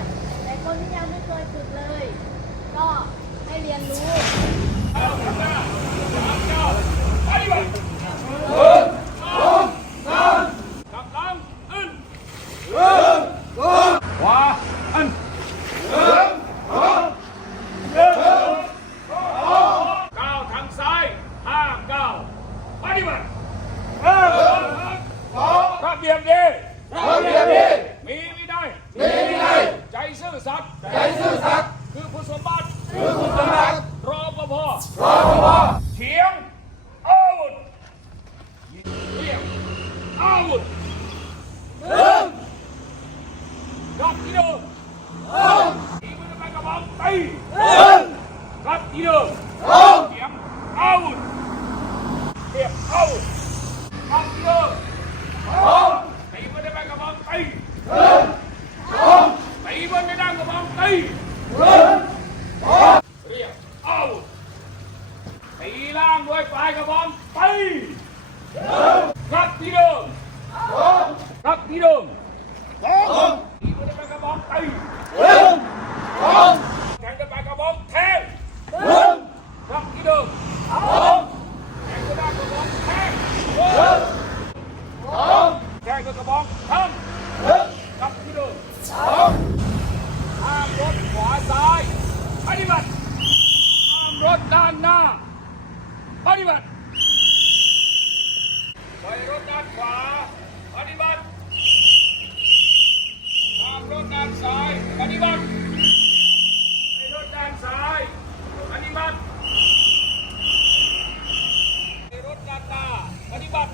น แต่คนที่ยังไม่เคยฝึกเลย ก็ให้เรียนรู้เตรียมเด้ ซื่อสัตย์คือคุณสมบัติคือคุณสมบัติรอปภรอปภ เถียงอาวุธเถียงอาวุธ หนึ่ง รับที่เดิม สอง ทีมือไปกระบอกตี หนึ่ง รับที่เดิม สอง เถียงอาวุธเถียงอาวุธรับที่เดิม สอง ตีมือไปกระบอกตี หนึ่งสอง ตีมือไม่ได้กระบอกตี หนึ่งสอง เรียกอาวุธตีล่างด้วยปลายกระบอกตีรับที่เดิม สอง รับที่เดิม สอง ตีมือไปกระบอกตี หนึ่งสอง แทงกันไปกระบอกแทง หนึ่ง รับที่เดิม สอง แทงก็ได้กระบอกแทง หนึ่งสอง แทงก็กระบอกท หนึ่งำรับที่เดิม สอง ห้ามรถขวาซ้ายปฏิบัติ ห้ามรถด้านหน้าปฏิบัติปล่อยรถด้านขวาปฏิบัติห้ามรถด้านซ้ายปฏิบัติให้รถด้านซ้ายปฏิบัติให้รถด้านหน้าปฏิบัติ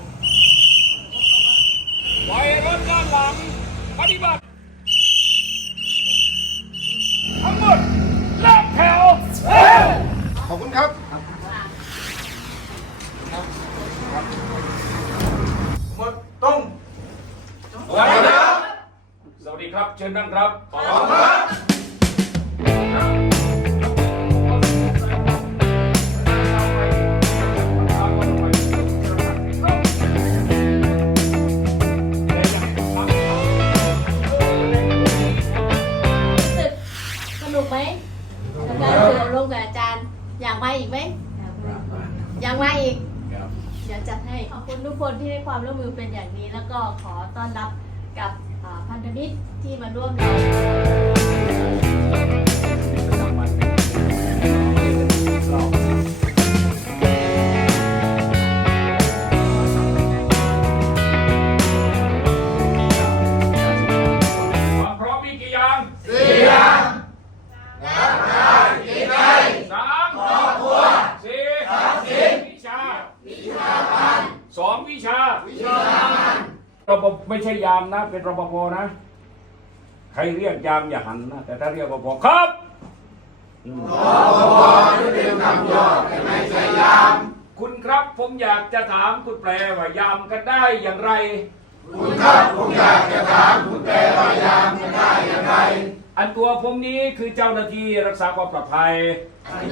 ปล่อยรถด้านหลังปฏิบัติ ทั้งหมดเลิกแถว ขอบคุณครับ หมดตรง สวัสดีครับ เชิญนั่งครับ ขอบคุณครับ ยากมาอีกเดี๋ยวจัดให้ขอบคุณทุกคนที่ให้ความร่วมมือเป็นอย่างนี้ แล้วก็ขอต้อนรับกับอ่าพันธมิตรที่มาร่วมเรา สองวิชาวิชาการรปภไม่ใช่ยามนะ เป็นรปภนะ ใครเรียกยามอย่าหันนะ แต่ถ้าเรียกรปภครับอืมรอปภนี่เป็นคำย่อแต่ไม่ใช่ยาม คุณครับผมอยากจะถามคุณแปลว่ายามกันได้อย่างไร คุณครับผมอยากจะถามคุณแปลว่ายามกันได้อย่างไร อันตัวผมนี้คือเจ้าหน้าที่รักษาความปลอดภัย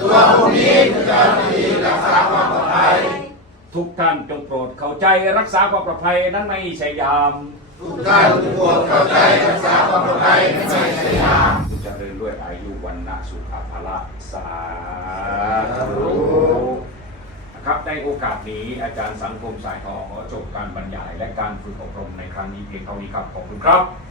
ตัวพวกนี้คือเจ้าหน้าที่รักษาความปลอดภัย ทุกท่านจงโปรดเข้าใจรักษาความปลอดภัยนั้นไม่ใช่ยาม ทุกท่านทุกคนเข้าใจรักษาความปลอดภัยไม่ใช่สยามทุกเจริญด้วยอายุวันนะสุขภาละสาธุนะครับในโอกาสนี้อาจารย์สังคมสายทองขอจบการบรรยายและการฝึกอบรมในครั้งนี้เพียงเท่านี้ครับขอบคุณครับขอบคุณครับ